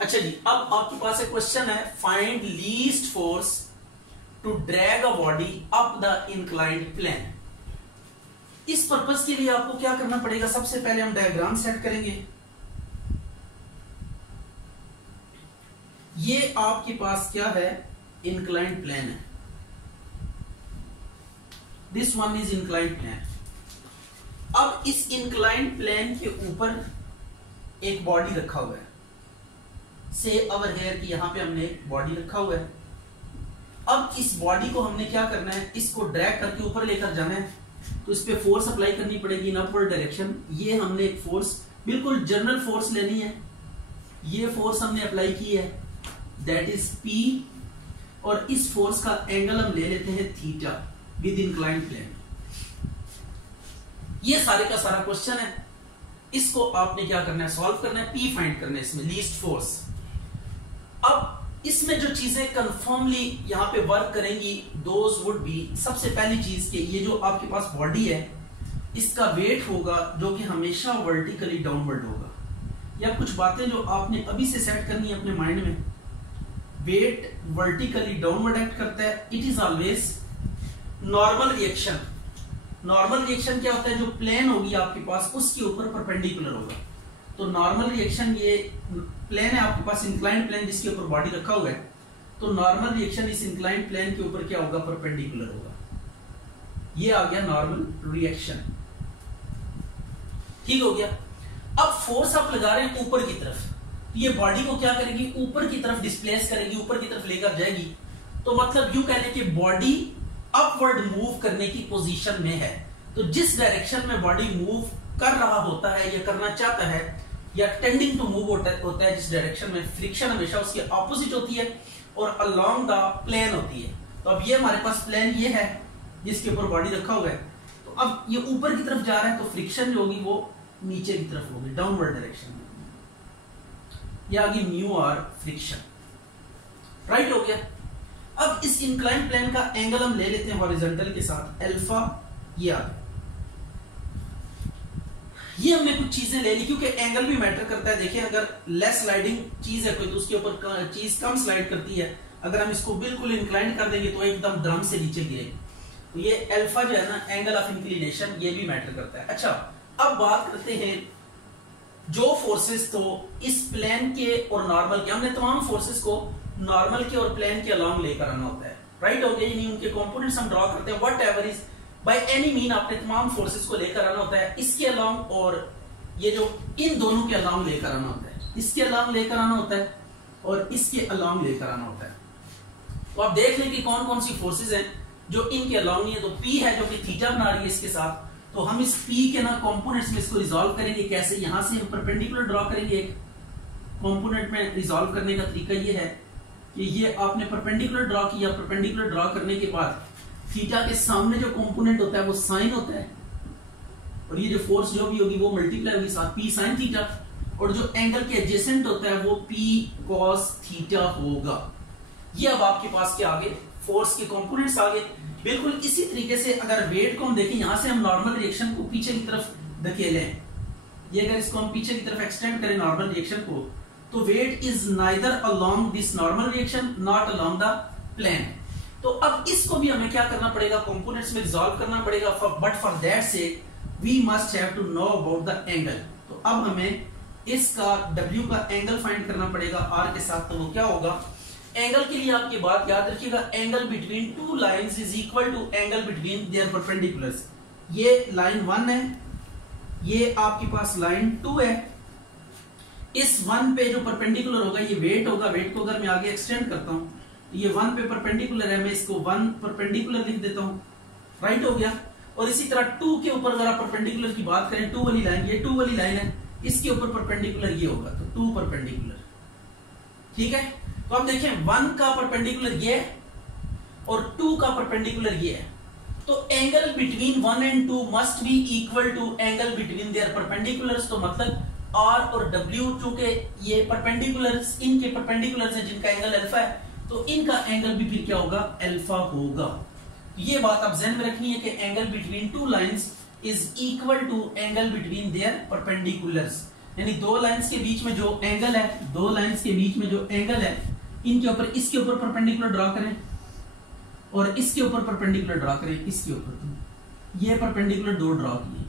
अच्छा जी, अब आपके पास एक क्वेश्चन है, find least force to drag a body up the inclined plane. इस पर्पस के लिए आपको क्या करना पड़ेगा, सबसे पहले हम डायग्राम सेट करेंगे। ये आपके पास क्या है, इंक्लाइंड प्लेन है। This one is inclined plane. अब इस इंक्लाइंड प्लेन के ऊपर एक बॉडी रखा हुआ है। से अवर हेयर की यहां पे हमने बॉडी रखा हुआ है। अब इस बॉडी को हमने क्या करना है, इसको ड्रैग करके ऊपर लेकर जाना है, तो इस पे फोर्स अप्लाई करनी पड़ेगी इन अपवर्ड डायरेक्शन। ये हमने एक फोर्स, बिल्कुल जनरल फोर्स लेनी है। ये फोर्स हमने अप्लाई की है, दैट इज P, और इस फोर्स का एंगल हम ले लेते हैं थीटा विद इंक्लाइंड प्लेन। ये सारे का सारा क्वेश्चन है, इसको आपने क्या करना है, सॉल्व करना है, P फाइंड करना है इसमें, लीस्ट फोर्स। अब इसमें जो चीजें कंफर्मली यहां पे वर्क करेंगी, दोज वुड बी, सबसे पहली चीज के ये जो आपके पास बॉडी है, इसका वेट होगा जो कि हमेशा वर्टिकली डाउनवर्ड होगा। या कुछ बातें जो आपने अभी से सेट करनी है अपने माइंड में, वेट वर्टिकली डाउनवर्ड एक्ट करता है, it is always normal reaction. Normal reaction क्या होता है, जो प्लेन होगी आपके पास उसके ऊपर परपेंडिकुलर होगा। तो नॉर्मल रिएक्शन, ये प्लेन है आपके पास इंक्लाइंड प्लेन जिसके ऊपर बॉडी रखा हुआ है, तो नॉर्मल रिएक्शन इस इंक्लाइंड प्लेन के ऊपर क्या होगा, परपेंडिकुलर होगा। ये आ गया नॉर्मल रिएक्शन, ठीक हो गया। अब फोर्स आप लगा रहे हैं ऊपर की तरफ, ये बॉडी को क्या करेगी, ऊपर की तरफ डिस्प्लेस करेगी, ऊपर की तरफ लेकर जाएगी। तो मतलब यूं कह लें कि बॉडी अपवर्ड मूव करने की पोजीशन में है। तो जिस डायरेक्शन में बॉडी मूव कर रहा होता है या करना चाहता है या टेंडिंग टू मूव होता है, जिस डायरेक्शन में, फ्रिक्शन हमेशा उसकी ऑपोजिट होती है और अलोंग द प्लेन होती है। तो अब ये हमारे पास प्लेन ये है जिसके ऊपर बॉडी रखा हुआ है, तो अब ये ऊपर की तरफ जा रहा है, तो फ्रिक्शन जो होगी वो नीचे की तरफ होगी, डाउनवर्ड डायरेक्शन में। ये आ गई म्यू आर फ्रिक्शन, राइट हो गया। अब इस इंक्लाइंड प्लेन का एंगल हम ले लेते हैं हॉरिजॉन्टल के साथ, अल्फा। ये आ गया, ये हमने कुछ चीजें ले ली क्योंकि एंगल भी मैटर करता है। देखिए, अगर लेस स्लाइडिंग चीज है कोई, तो उसके ऊपर चीज कम स्लाइड करती है। अगर हम इसको बिल्कुल इंक्लाइंड कर देंगे तो एकदम दम से नीचे गिरेगी। तो ये अल्फा जो है ना, एंगल ऑफ इंक्लिनेशन, ये भी मैटर करता है। अच्छा, अब बात करते हैं जो फोर्सेस तो इस प्लेन के और नॉर्मल के, हमने तमाम फोर्सेस को नॉर्मल के और प्लेन के अलोंग लेकर आना होता है, राइट हो गया। यानी उनके कंपोनेंट्स हम ड्रॉ करते हैं, what ever is, by any mean आपने तमाम फोर्सेस को लेकर आना होता है, इसके अलोंग और ये जो इन दोनों के अलोंग लेकर आना होता है, इसके अलोंग लेकर आना होता है और इसके अलोंग लेकर आना होता है। तो आप देख लें कि कौन कौन सी फोर्सेस हैं जो इनके अलोंग नहीं है। तो P है जो कि थीटा बना रही है इसके साथ, तो हम इस P के ना कंपोनेंट्स में इसको रिजॉल्व करेंगे। कैसे, यहां से हम परपेंडिकुलर ड्रॉ करेंगे। एक कंपोनेंट में रिजॉल्व करने का तरीका ये है कि ये आपने परपेंडिकुलर ड्रॉ किया, परपेंडिकुलर ड्रॉ करने के बाद थीटा के सामने जो कंपोनेंट होता है वो साइन होता है, और ये जो फोर्स जो भी होगी वो मल्टीप्लाई होगी साथ P साइन थीटा, और जो एंगल के एडजेसेंट होता है वो P कॉस थीटा होगा। ये अब आपके पास क्या आगे, फोर्स के कंपोनेंट्स आगे। बिल्कुल इसी तरीके से अगर वेट को हम देखें, यहां से हम नॉर्मल रिएक्शन को पीछे की तरफ धकेलें, ये अगर इसको हम पीछे की तरफ एक्सटेंड करें नॉर्मल रिएक्शन को, तो weight is neither along this normal reaction not along the plane. तो अब इसको भी हमें क्या करना पड़ेगा, कंपोनेंट्स में रिजॉल्व करना पड़ेगा, but for that so we must have to know about the angle. तो अब हमें इसका W का एंगल फाइंड करना पड़ेगा R के साथ। तो वो क्या होगा, एंगल के लिए आप ये बात याद रखिएगा, angle between two lines is equal to angle between their perpendiculars. ये लाइन 1 है, ये आपके पास लाइन 2 है। इस 1 पे जो परपेंडिकुलर होगा ये वेट होगा। वेट को अगर मैं आगे एक्सटेंड करता हूं तो ये 1 पे परपेंडिकुलर है, मैं इसको 1 परपेंडिकुलर लिख देता हूं, राइट हो गया। और इसी तरह 2 के ऊपर अगर आप परपेंडिकुलर की बात करें, 2 वाली लाइन, ये 2 वाली लाइन है, इसके ऊपर परपेंडिकुलर ये होगा, तो 2 परपेंडिकुलर, ठीक है। तो अब देखें 1 का परपेंडिकुलर ये है और 2 का परपेंडिकुलर ये है, तो angle between 1 and 2 must be equal to angle between their perpendiculars. तो मतलब R और W, चूंकि ये परपेंडिकुलर्स, इनके परपेंडिकुलर्स हैं जिनका एंगल अल्फा है, तो इनका एंगल भी फिर क्या होगा, अल्फा होगा। ये बात आप ध्यान में रखनी है कि angle between two lines is equal to angle between their perpendiculars. यानी दो लाइंस के बीच में जो एंगल है, दो लाइंस के बीच में जो एंगल है, इनके ऊपर, इसके ऊपर परपेंडिकुलर ड्रॉ करें और इसके ऊपर परपेंडिकुलर ड्रॉ करें, इसके ऊपर ये परपेंडिकुलर दो ड्रॉ किए।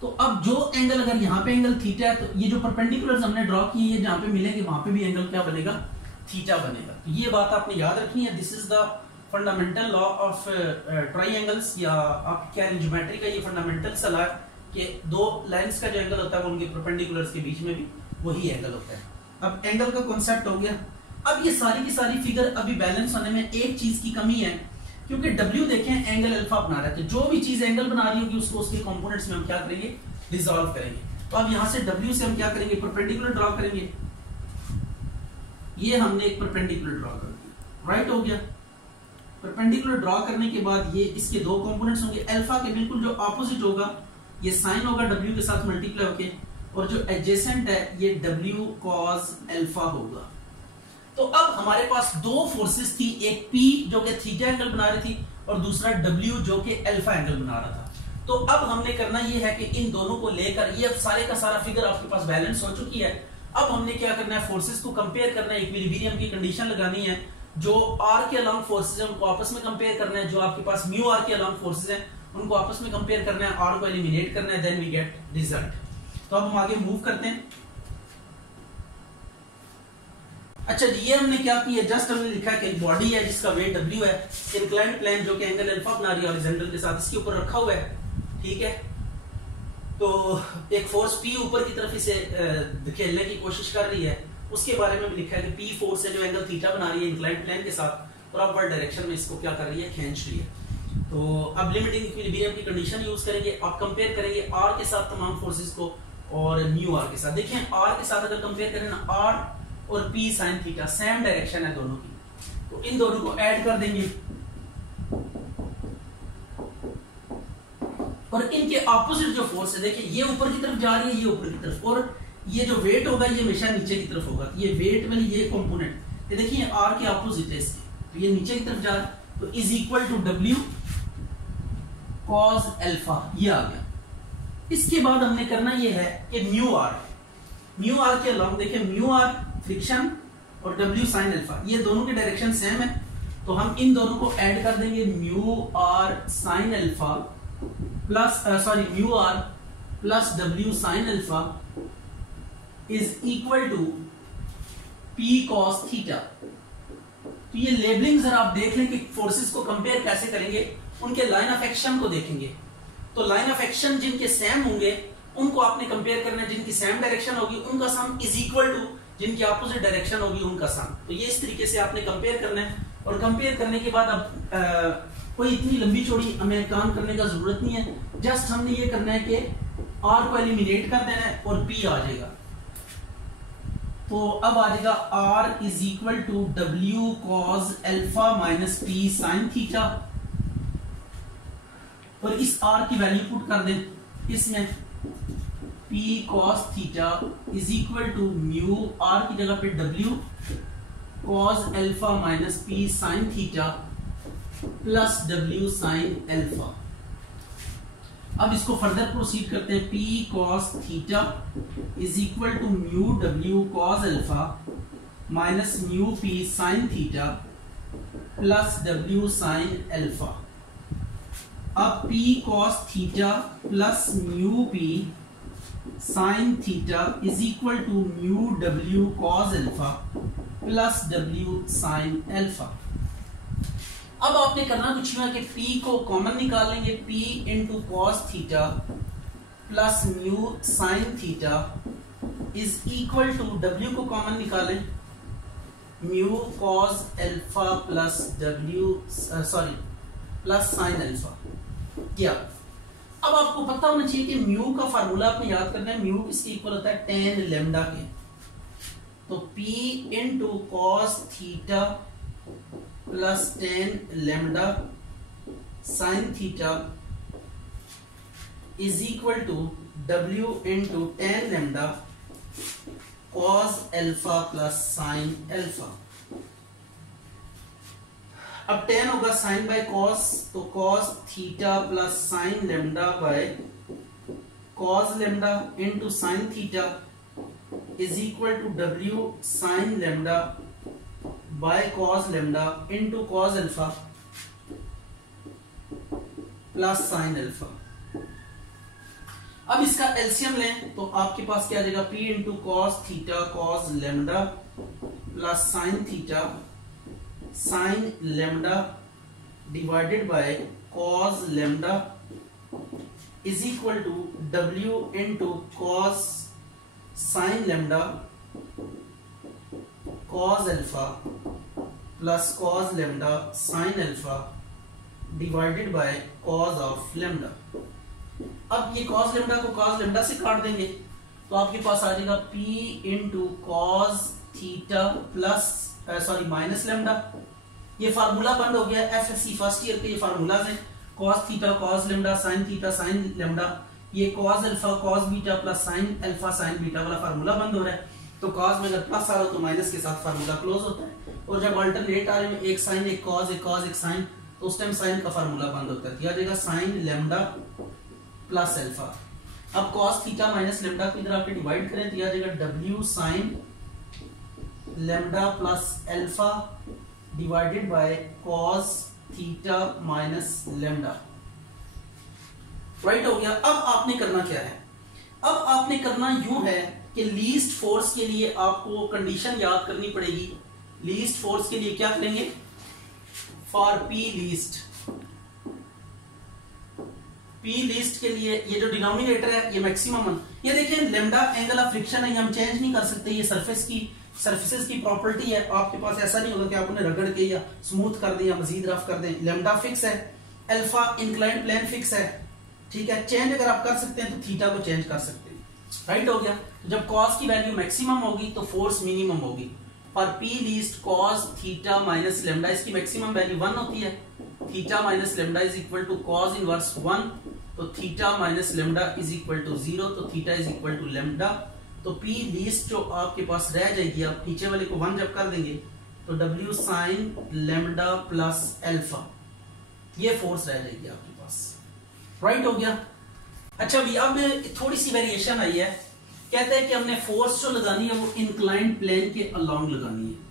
तो अब जो एंगल, अगर यहाँ पे एंगल थीटा है तो ये जो परपेंडिकुलर्स हमने ड्रॉ किए हैं जहां पे मिलेंगे वहां पे भी एंगल क्या बनेगा, थीटा बनेगा। तो ये बात आपने याद रखनी है। This is the fundamental law of triangles, या आप क्या ज्योमेट्री का ये फंडामेंटल सा लॉ है कि दो लाइंस का जो एंगल होता है वो उनके परपेंडिकुलर्स के बीच में भी वही एंगल होता है। अब एंगल का कॉन्सेप्ट हो गया। अब ये सारी की सारी फिगर अभी बैलेंस होने में एक चीज की कमी है, क्योंकि W देखें एंगल अल्फा बना रहा है, तो जो भी चीज एंगल बना रही होगी उसको उसके कंपोनेंट्स में हम क्या करेंगे, रिजॉल्व करेंगे। तो अब यहां से W से हम क्या करेंगे, परपेंडिकुलर ड्रॉ करेंगे। ये हमने एक परपेंडिकुलर ड्रॉ कर दिया, राइट हो गया। परपेंडिकुलर ड्रॉ करने के बाद ये इसके दो कंपोनेंट्स होंगे, अल्फा के बिल्कुल जो ऑपोजिट होगा ये साइन होगा W के साथ मल्टीप्लाई होके, और जो एडजेसेंट है ये W cos अल्फा होगा। तो अब हमारे पास दो फोर्सेस थी, एक P जो कि थीटा एंगल बना रही थी और दूसरा W जो कि अल्फा एंगल बना रहा था। तो अब हमने करना ये है कि इन दोनों को लेकर, ये अब सारे का सारा फिगर आपके पास बैलेंस हो चुकी है। अब हमने क्या करना है, फोर्सेस को कंपेयर करना है, इक्विलिब्रियम की कंडीशन लगानी है। जो R के अलोंग फोर्सेस है उनको आपस में कंपेयर करना है, जो आपके पास म्यू R के अलोंग फोर्सेस है उनको आपस में कंपेयर करना है, R को एलिमिनेट करना है, देन वी गेट रिजल्ट। तो अब हम आगे मूव करते हैं। अच्छा जी, ये हमने क्या किया, जस्ट हमने लिखा है कि एक बॉडी है जिसका वेट W है, इंक्लाइंड प्लेन जो कि एंगल अल्फा बना रही है हॉरिजॉन्टल के साथ, इसके ऊपर रखा हुआ है, ठीक है। तो एक फोर्स P ऊपर की तरफ इसे धकेलने की कोशिश कर रही है, उसके बारे में भी लिखा है कि P फोर्स है जो एंगल थीटा बना रही है इंक्लाइंड प्लेन के साथ, और अपवर्ड डायरेक्शन में इसको क्या कर रही है, खींच रही है। तो अब लिमिटिंग इक्विलिब्रियम की कंडीशन यूज करेंगे, आप कंपेयर करेंगे R के साथ तमाम फोर्सेस को और म्यू R के साथ। देखिए R के साथ अगर कंपेयर करें ना, R और P sin theta same direction है दोनों की, तो इन दोनों को ऐड कर देंगे और इनके ऑपोजिट जो फोर्स है, देखिए ये ऊपर की तरफ जा रही है, ये ऊपर की तरफ, और ये जो वेट होगा ये हमेशा नीचे की तरफ होगा। ये वेट वाली ये कंपोनेंट, ये देखिए R के ऑपोजिट है इसके, तो ये नीचे की तरफ जा रहा है, तो is equal to W cos alpha, ये आ गया। इसके बाद हमने करना ये है कि म्यू R के अलोंग, देखिए म्यू R फ्रिक्शन और W sin अल्फा, ये दोनों की डायरेक्शन सेम है, तो हम इन दोनों को ऐड कर देंगे। Mu R sin alpha plus mu R plus W sin alpha is equal to P cos theta. तो ये लेबलिंग जरा आप देख लें कि फोर्सेस को कंपेयर कैसे करेंगे, उनके लाइन ऑफ एक्शन को देखेंगे। तो लाइन ऑफ एक्शन जिनके सेम होंगे उनको आपने कंपेयर करना है, जिनकी सेम डायरेक्शन होगी उनका सम इज इक्वल टू जिनकी ऑपोजिट डायरेक्शन होगी उनका सम। तो ये इस तरीके से आपने कंपेयर करना है, और कंपेयर करने के बाद अब कोई इतनी लंबी चौड़ी हमें काम करने का जरूरत नहीं है, जस्ट हमने ये करना है कि R को एलिमिनेट कर देना है और P आ जाएगा। तो अब आ जाएगा R is equal to W cos alpha minus P sin theta, और इस R की वैल्यू पुट कर दें इसमें, P cos theta is equal to mu R की जगह पे W cos alpha minus P sin theta plus W sin alpha. अब इसको फर्दर प्रोसीड करते हैं। P cos theta is equal to mu W cos alpha minus mu P sin theta plus W sin alpha. अब P cos theta plus mu P sin theta is equal to mu W cos alpha plus W sin alpha. अब आपने करना कुछ नहीं है कि P को common निकाल लेंगे, P into cos theta plus mu sin theta is equal to W को कॉमन निकालें, mu cos alpha plus W plus sin alpha. क्या अब आपको पता होना चाहिए कि म्यू का फार्मूला आपने याद करना है, म्यू किसके इक्वल होता है, tan लैम्डा के। तो P into cos theta plus tan lambda sin theta is equal to W into tan lambda cos alpha plus sin alpha. अब tan होगा sin बाय cos, तो cos theta plus sin lambda by cos lambda into sin theta is equal to W sine lambda by cos lambda into cos alpha plus sine alpha. अब इसका LCM लें तो आपके पास क्या आ जाएगा, P into cos theta cos lambda plus sine theta sine lambda divided by cos lambda is equal to W into cos sine lambda cos alpha plus cos lambda sine alpha divided by cos of lambda. अब ये cos lambda को cos lambda से काट देंगे तो आपके पास आ जाएगा P into cos theta plus minus lambda. ये फार्मूला बंद हो गया, एफएससी फर्स्ट ईयर के ये फार्मूलाज हैं, cos theta cos lambda sine theta sine lambda, ये cos alpha cos beta plus sine alpha sine beta वाला फार्मूला बंद हो रहा है। तो कॉस में अगर प्लस आ रहा हो तो माइनस के साथ फार्मूला क्लोज होता है, और जब अल्टरनेट आ रहे हैं एक साइन एक कॉस एक साइन तो उस टाइम साइन का फार्मूला बंद होता है, दिया जाएगा साइन लेमडा प्लस अल्फा। अब कॉस थीटा माइनस लेमडा को इधर आके डिवाइड करें, दिया जाएगा W sine lambda plus alpha divided by cos theta minus lambda. Right हो गया। अब आपने करना क्या है, अब आपने करना यूं है कि लीस्ट फोर्स के लिए आपको कंडीशन याद करनी पड़ेगी। लीस्ट फोर्स के लिए क्या करेंगे, फॉर P लीस्ट के लिए ये जो डिनोमिनेटर है ये मैक्सिमम, ये देखिए लेमडा एंगल ऑफ फ्रिक्शन है, ये हम चेंज नहीं कर सकते, ये सरफेसेस की प्रॉपर्टी है। आपके पास ऐसा नहीं होगा कि आप उन्हें रगड़ के या स्मूथ कर दें या मजीद रफ कर दें। लेमडा फिक्स है, अल्फा इंक्लाइंड प्लेन फिक्स है, ठीक है। चेंज अगर आप कर सकते हैं तो थीटा को चेंज कर सकते हैं। राइट हो गया। जब कॉस की वैल्यू मैक्सिमम होगी तो फोर्स मिनिमम होगी। For P least cos theta minus lambda, इसकी मैक्सिमम वैल्यू 1 होती है। Theta minus lambda is equal to cos inverse 1, तो theta minus lambda is equal to 0, तो theta is equal to lambda. तो P least जो आपके पास रह जाएगी, आप नीचे वाले को 1 जब कर देंगे तो W sine lambda plus alpha, ये फोर्स रह जाएगी आपके पास। राइट हो गया। अच्छा भी अब थोड़ी सी वेरिएशन आई है, कहते हैं कि हमने फोर्स जो लगानी है वो इंक्लाइंड प्लेन के अलोंग लगानी है।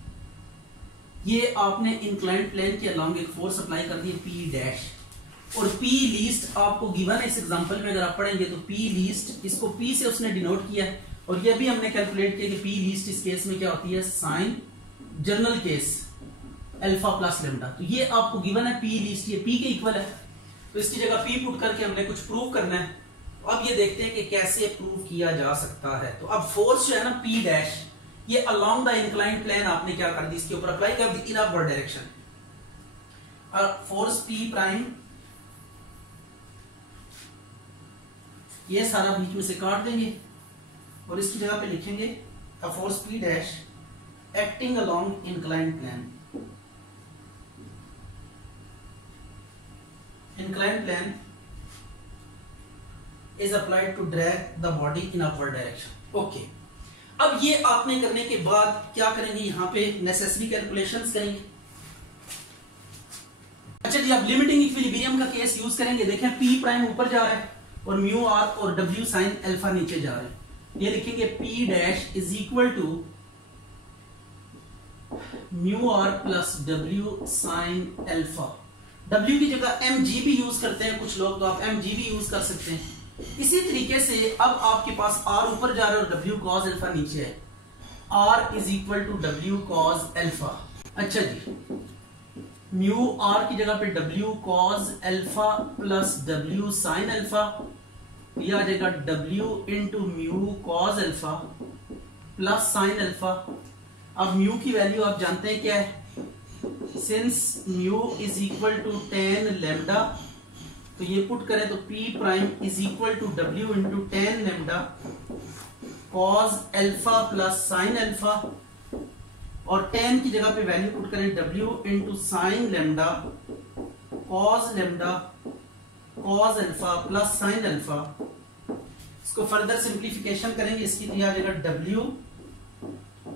ये आपने इंक्लाइंड प्लेन के अलोंग एक फोर्स अप्लाई कर दी है P डैश, और P लीस्ट आपको गिवन है इस एग्जांपल में। अगर आप पढ़ेंगे तो P लीस्ट, इसको P से उसने डिनोट किया है, और ये भी हमने कैलकुलेट किया कि P लीस्ट इस केस में क्या होती है, sine general case alpha plus lambda. तो ये आपको गिवन है P लीस्ट, ये P के इक्वल है, तो इसकी जगह P पुट करके हमने कुछ प्रूव करना है। अब ये देखते हैं कि कैसे प्रूव किया जा सकता है। तो अब फोर्स जो है ना P डैश, ये अलोंग द इंक्लाइंड प्लेन आपने क्या कर दी, इसके ऊपर अप्लाई कर दी इन अपवर्ड डायरेक्शन। और फोर्स P प्राइम ये सारा बीच में से काट देंगे और इसकी जगह पे लिखेंगे a force P dash acting along inclined plane. Inclined plane is applied to drag the body in upward direction. Okay. अब ये आपने करने के बाद क्या करेंगे, यहां पे नेसेसरी कैलकुलेशंस करेंगे। अच्छा जी, अब लिमिटिंग इक्विलिब्रियम का केस यूज करेंगे। देखें P प्राइम ऊपर जा रहा है और म्यू आर और W साइन अल्फा नीचे जा रहे हैं। ये लिखेंगे P dash is equal to mu R plus W sine alpha. W की जगह mg भी यूज करते हैं कुछ लोग, तो आप mg भी यूज कर सकते हैं। इसी तरीके से अब आपके पास R ऊपर जा रहा है और W cos अल्फा नीचे है, R is equal to W cos alpha. अच्छा जी, म्यू R की जगह पे W cos alpha plus W sin alpha, यह आ जाएगा W into mu cos alpha plus sin alpha. अब म्यू की वैल्यू आप जानते हैं क्या है, since mu is equal to tan lambda, तो ये पुट करें तो P prime is equal to W into tan lambda cos alpha plus sine alpha, और tan की जगह पे वैल्यू पुट करें W into sine lambda cos lambda cos alpha plus sine alpha. इसको फर्दर सिंप्लीफिकेशन करेंगे, इसकी दिया जाएगा W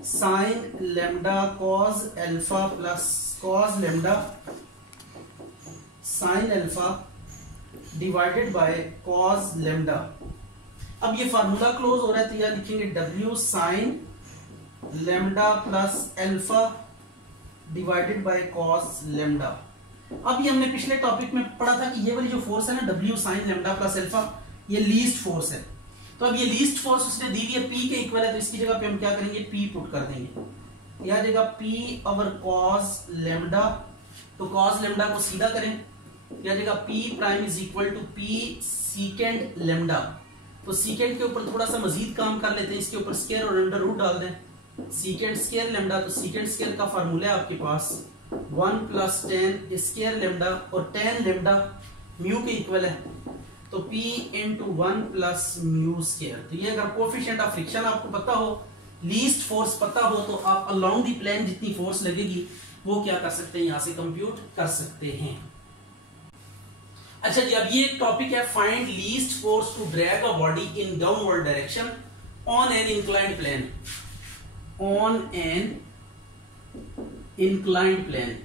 sine lambda cos alpha plus cos lambda sine alpha divided by cos lambda. अब ये फार्मूला क्लोज हो रहा है, तो यहां लिखेंगे W sine lambda plus alpha divided by cos lambda. अब ये हमने पिछले टॉपिक में पढ़ा था कि ये वाली जो फोर्स है ना W sine lambda plus alpha, ये लीस्ट फोर्स है। तो अब ये लीस्ट फोर्स उसने दी हुई है P के इक्वल है, तो इसकी जगह पे हम क्या करेंगे, P पुट कर देंगे। यह जगह P ओवर कॉस लेमडा, तो कॉस लेमडा को सीधा करें, यह जगह P prime is equal to P secant lambda. तो सीकेंड के ऊपर थोड़ा सा मजीद काम कर लेते हैं, इसके ऊपर स्क्वायर और अंडर रूट डाल दें। सीकेंड स्क्वायर लेमडा, तो सीकेंड स्क्वायर का फार्मूला है आपके पास 1 प्लस टेन स्क्वायर लेमडा, और टेन लेमडा म्यू के इक्वल है, तो P into 1 plus mu square. तो ये अगर कोफिशिएंट ऑफ फ्रिक्शन आपको पता हो, लीस्ट फोर्स पता हो, तो आप अलोंग दी प्लेन जितनी फोर्स लगेगी वो क्या कर सकते हैं, यहां से कंप्यूट कर सकते हैं। अच्छा जी, अब ये एक टॉपिक है, find least force to drag a body in downward direction on an inclined plane. On an inclined plane,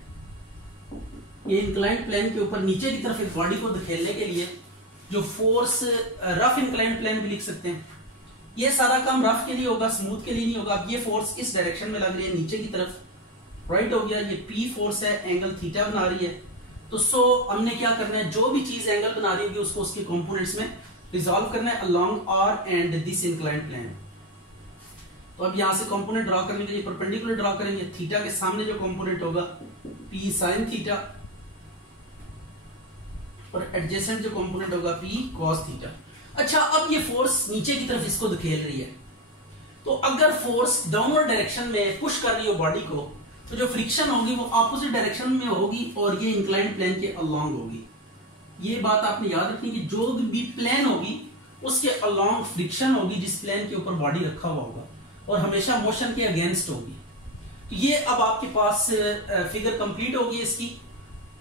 ये इंक्लाइंड प्लेन के ऊपर नीचे की तरफ एक बॉडी को धकेलने के लिए जो फोर्स, रफ इंक्लाइंड प्लेन भी लिख सकते हैं। ये सारा काम रफ के लिए होगा, स्मूथ के लिए नहीं होगा। अब ये फोर्स किस डायरेक्शन में लग रही है, नीचे की तरफ, राइट हो गया। ये P फोर्स है, एंगल थीटा बना रही है। तो हमने क्या करना है, जो भी चीज एंगल बना रही होगी उसको उसके कंपोनेंट्स में रिजॉल्व करना है along R and this inclined plane. तो अब यहां से कंपोनेंट ड्रॉ करने के लिए परपेंडिकुलर ड्रॉ करेंगे। थीटा के सामने जो कंपोनेंट होगा P साइन थीटा, और एडजेसेंट जो कंपोनेंट होगा P कॉस थीटा। अच्छा, अब ये फोर्स नीचे की तरफ इसको धकेल रही है, तो अगर फोर्स डाउनवर्ड डायरेक्शन में पुश कर रही हो बॉडी को, तो जो फ्रिक्शन होगी वो ऑपोजिट डायरेक्शन में होगी और ये इंक्लाइंड प्लेन के अलोंग होगी। ये बात आपने याद रखनी कि जो भी प्लेन होगी उसके अलोंग फ्रिक्शन होगी जिस प्लेन के ऊपर बॉडी रखा हुआ होगा, और हमेशा मोशन के अगेंस्ट होगी। तो ये अब आपके पास फिगर कंप्लीट होगी। इसकी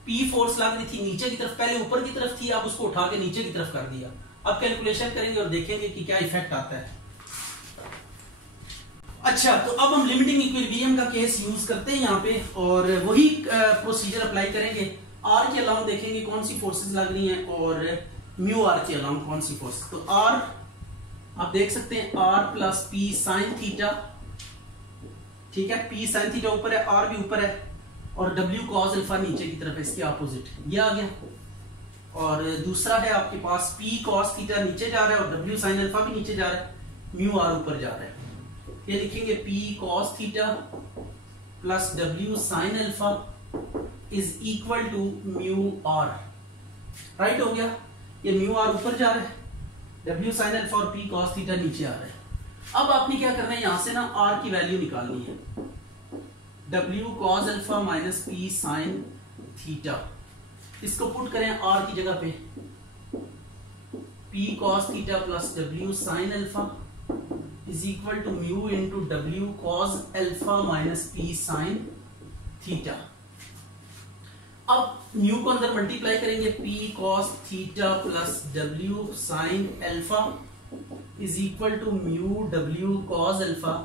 P फोर्स लग रही थी नीचे की तरफ, पहले ऊपर की तरफ थी, अब उसको उठा के नीचे की तरफ कर दिया। अब कैलकुलेशन करेंगे और देखेंगे कि क्या इफेक्ट आता है। अच्छा, तो अब हम लिमिटिंग इक्विलिब्रियम का केस यूज करते हैं यहाँ पे, और वही प्रोसीजर अप्लाई करेंगे। R के अलाउंग देखेंगे कौन सी फोर्सेस लग रही हैं, और म्यू R के अलाउंग कौन सी फोर्स। तो R आप देख सकते हैं, R plus P sine theta, ठीक है, P साइन थीटा ऊपर है, R भी ऊपर है, और W कॉस अल्फा नीचे की तरफ है, इसके ऑपोजिट ये आ गया। और दूसरा है आपके पास P कॉस थीटा नीचे जा रहा है, और W साइन अल्फा भी नीचे जा रहा है, म्यू R ऊपर जा रहा है। ये लिखेंगे P cos theta plus W sin alpha is equal to mu R, right हो गया। ये म्यू R ऊपर जा रहा है, W sin अल्फा और P cos थीटा नीचे आ रहा है। अब आपने क्या करना है, यहां से ना R की वैल्यू निकालनी है, W cos alpha minus P sin theta. इसको पुट करें R की जगह पे, P cos theta plus W sin alpha is equal to mu into W cos alpha minus P sin theta। अब mu को अंदर मल्टीप्लाई करेंगे, P cos theta plus W sin alpha is equal to mu W cos alpha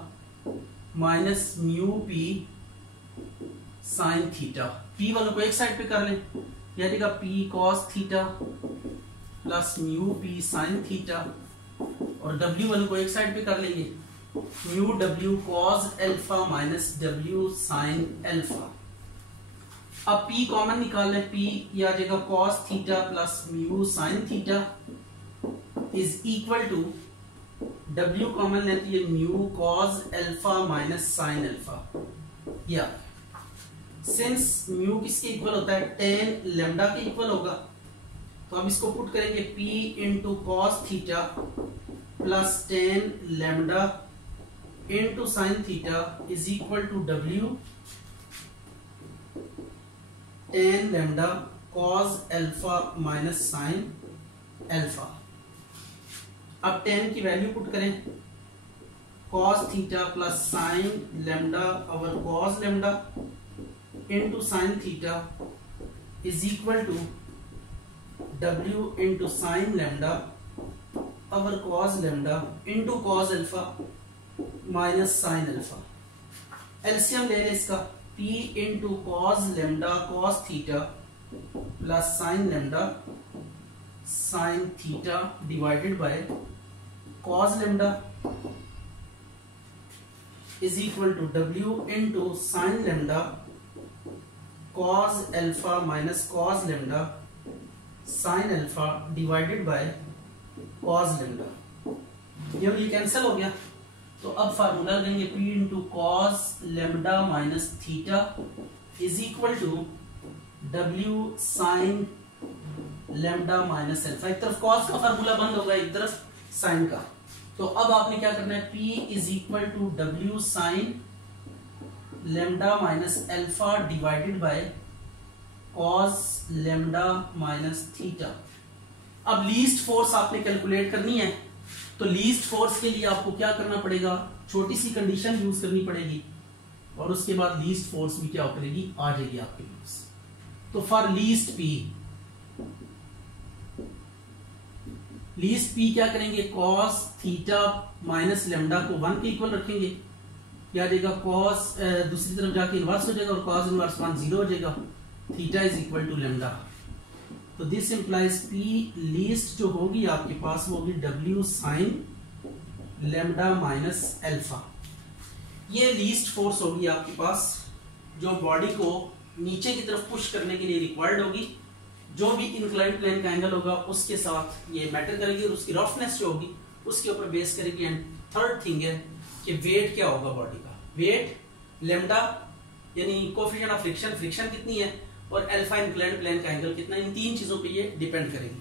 minus mu P sin theta। P वालों को एक side पे कर लें, यह देगा P cos theta plus mu P sin theta, और W वालों को एक साइड पे कर लेंगे, mu W cos alpha minus W sin alpha. अब P कॉमन निकाल लें, P या जगह cos theta plus mu sin theta is equal to W common लें, तो ये mu cos alpha minus sin alpha. या सिंस म्यू किसके इक्वल होता है, tan लेमडा के इक्वल होगा, तो अब इसको पुट करेंगे P into cos theta plus tan lambda into sine theta is equal to W tan lambda cos alpha minus sine alpha. अब tan की वैल्यू पुट करें, cos theta plus sine lambda over cos lambda into sine theta is equal to W into sine lambda over cos lambda into cos alpha minus sine alpha. LCM ले लें इसका, P into cos lambda cos theta plus sine lambda sine theta divided by cos lambda is equal to W into sin lambda cos alpha minus cos lambda sin alpha divided by cos lambda। ये cancel हो गया, तो अब formula देंगे P into cos lambda minus theta is equal to W sine lambda minus alpha. एक तरफ cos का formula बंद होगा, एक तरफ साइन का। तो अब आपने क्या करना है, P is equal to W sine lambda minus alpha divided by cos lambda minus theta. अब लीस्ट फोर्स आपने कैलकुलेट करनी है, तो लीस्ट फोर्स के लिए आपको क्या करना पड़ेगा, छोटी सी कंडीशन यूज करनी पड़ेगी और उसके बाद लीस्ट फोर्स भी क्या करेगी, आ जाएगी आपके पास। तो फॉर लीस्ट पी क्या करेंगे, कॉस थीटा माइनस लेमडा को 1 के इक्वल रखेंगे, क्या आ जाएगा कॉस, दूसरी तरफ जाके इनवर्स हो जाएगा और कॉस इनवर्स 1 0 हो जाएगा, theta is equal to lambda. तो दिस इंप्लाइज पी लीस्ट जो होगी आपके पास वो होगी W sine lambda minus alpha. ये लीस्ट फोर्स होगी आपके पास जो बॉडी को नीचे की तरफ पुश करने के लिए रिक्वायर्ड होगी। जो भी इंक्लाइंड प्लेन का एंगल होगा उसके साथ ये मैटर करेगी और उसकी रफनेस जो होगी उसके ऊपर बेस करेगी। एंड थर्ड थिंग है कि वेट क्या होगा बॉडी का, वेट लेमडा यानी कोएफिशिएंट ऑफ फ्रिक्शन, फ्रिक्शन कितनी है, और अल्फा इंक्लाइंड प्लेन का एंगल कितना, इन तीन चीजों पे ये डिपेंड करेगी।